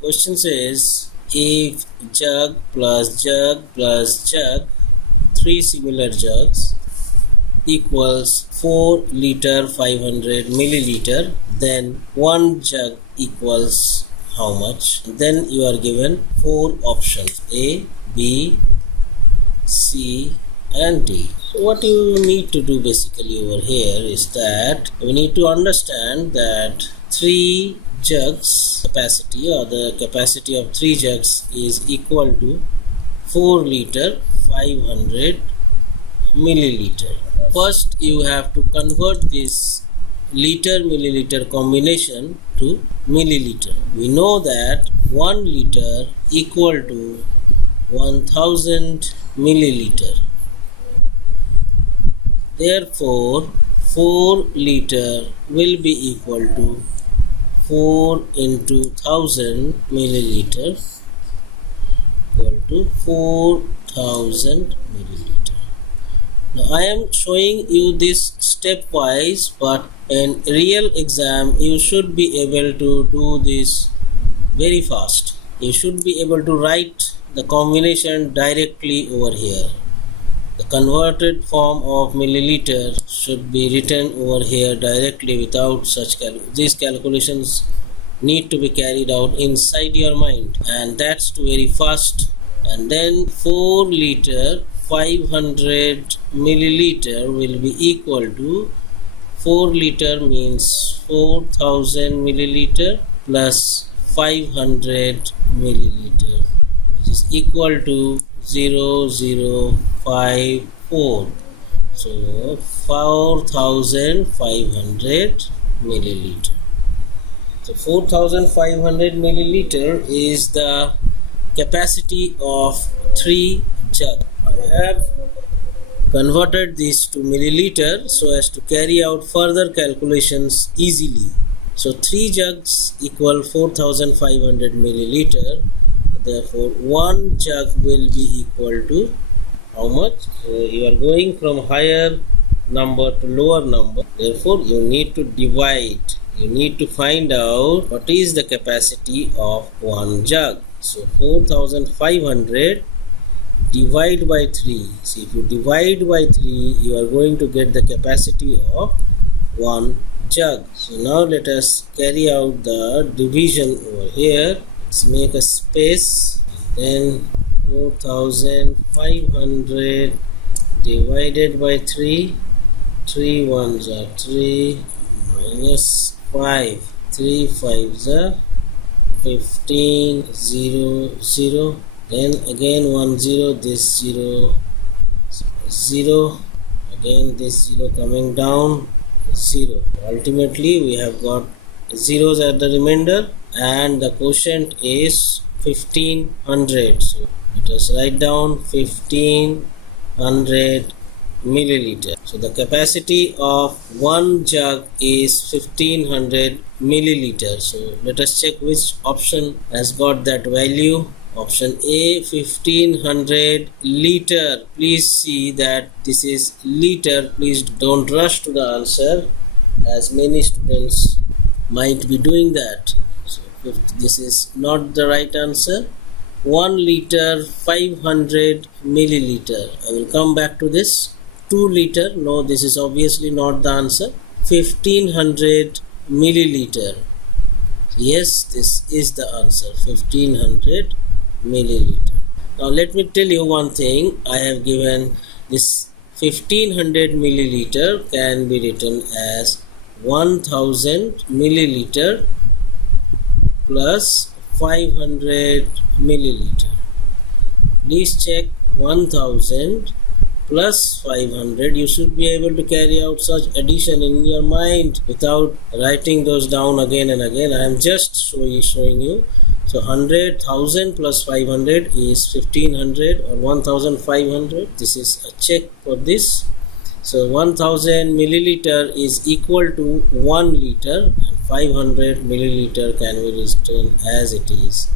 Question says if jug plus jug plus jug, 3 similar jugs, equals 4 liter 500 milliliter, then one jug equals how much? Then you are given 4 options: A, B, C and D. So what you need to do basically over here is that we need to understand that 3 jugs capacity, or the capacity of 3 jugs, is equal to 4 liter 500 milliliter. First you have to convert this liter milliliter combination to milliliter. We know that 1 liter equal to 1000 milliliter. Therefore 4 liter will be equal to 4 into 1000 milliliter equal to 4000 milliliter. Now I am showing you this stepwise, but in real exam you should be able to do this very fast. You should be able to write the combination directly over here. The converted form of milliliter should be written over here directly without such these calculations need to be carried out inside your mind, and that's too very fast. And then 4 liter 500 milliliter will be equal to 4 liter means 4000 milliliter plus 500 milliliter, which is equal to 0054. So 4500 milliliter. So 4500 milliliter is the capacity of 3 jugs. I have converted this to milliliter so as to carry out further calculations easily. So 3 jugs equal 4500 milliliter. Therefore 1 jug will be equal to how much? You are going from higher number to lower number. Therefore you need to divide. You need to find out what is the capacity of 1 jug. So 4500 divide by 3. See, if you divide by 3, you are going to get the capacity of 1 jug. So now let us carry out the division over here. Let's make a space. Then 4500 divided by 3. 3 ones are 3 minus 5. 3 5s are 15. 0 0. Then again 1 0, this 0 0, again this 0 coming down, 0. Ultimately we have got zeros at the remainder, and the quotient is 1500. So let us write down 1500 milliliter. So the capacity of 1 jug is 1500 milliliter. So let us check which option has got that value. Option A, 1500 liter. Please see that this is liter. Please don't rush to the answer, as many students might be doing that. So if this is not the right answer, 1 liter 500 milliliter. I will come back to this. 2 liter, no, this is obviously not the answer. 1500 milliliter. Yes, this is the answer, 1500 milliliter. Now let me tell you one thing. I have given this 1500 milliliter can be written as 1000 milliliter plus 500 milliliter. Please check 1000 plus 500. You should be able to carry out such addition in your mind without writing those down again and again. I am just showing you. So 100,000 plus 500 is 1500 or 1500. This is a check for this. So 1000 milliliter is equal to 1 liter, and 500 milliliter can be written as it is.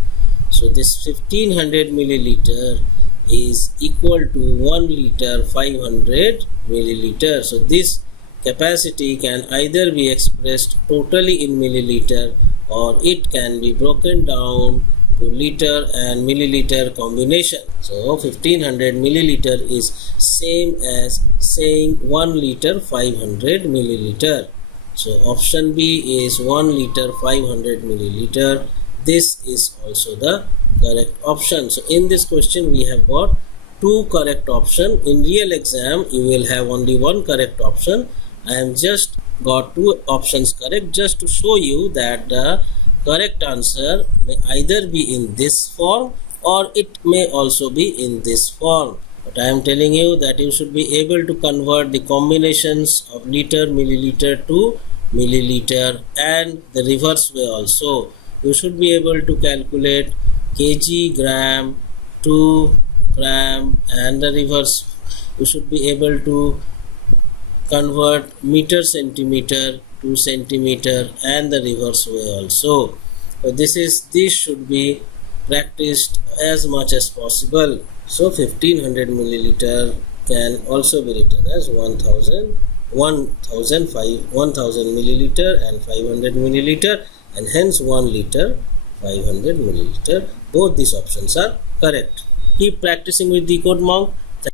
So this 1500 milliliter is equal to 1 liter 500 milliliter. So this capacity can either be expressed totally in milliliter, or it can be broken down to liter and milliliter combination. So 1500 milliliter is same as saying 1 liter 500 milliliter. So option B is 1 liter 500 milliliter. This is also the correct option. So in this question we have got two correct options. In real exam you will have only one correct option. I am just got two options correct just to show you that the correct answer may either be in this form or it may also be in this form. But I am telling you that you should be able to convert the combinations of liter, milliliter to milliliter, and the reverse way also. You should be able to calculate kg, gram, to gram, and the reverse. You should be able to convert meter, centimeter to centimeter, and the reverse way also. So this should be practiced as much as possible. So 1500 milliliter can also be written as 1000 milliliter and 500 milliliter, and hence 1 liter 500 milliliter. Both these options are correct. Keep practicing with the code monk.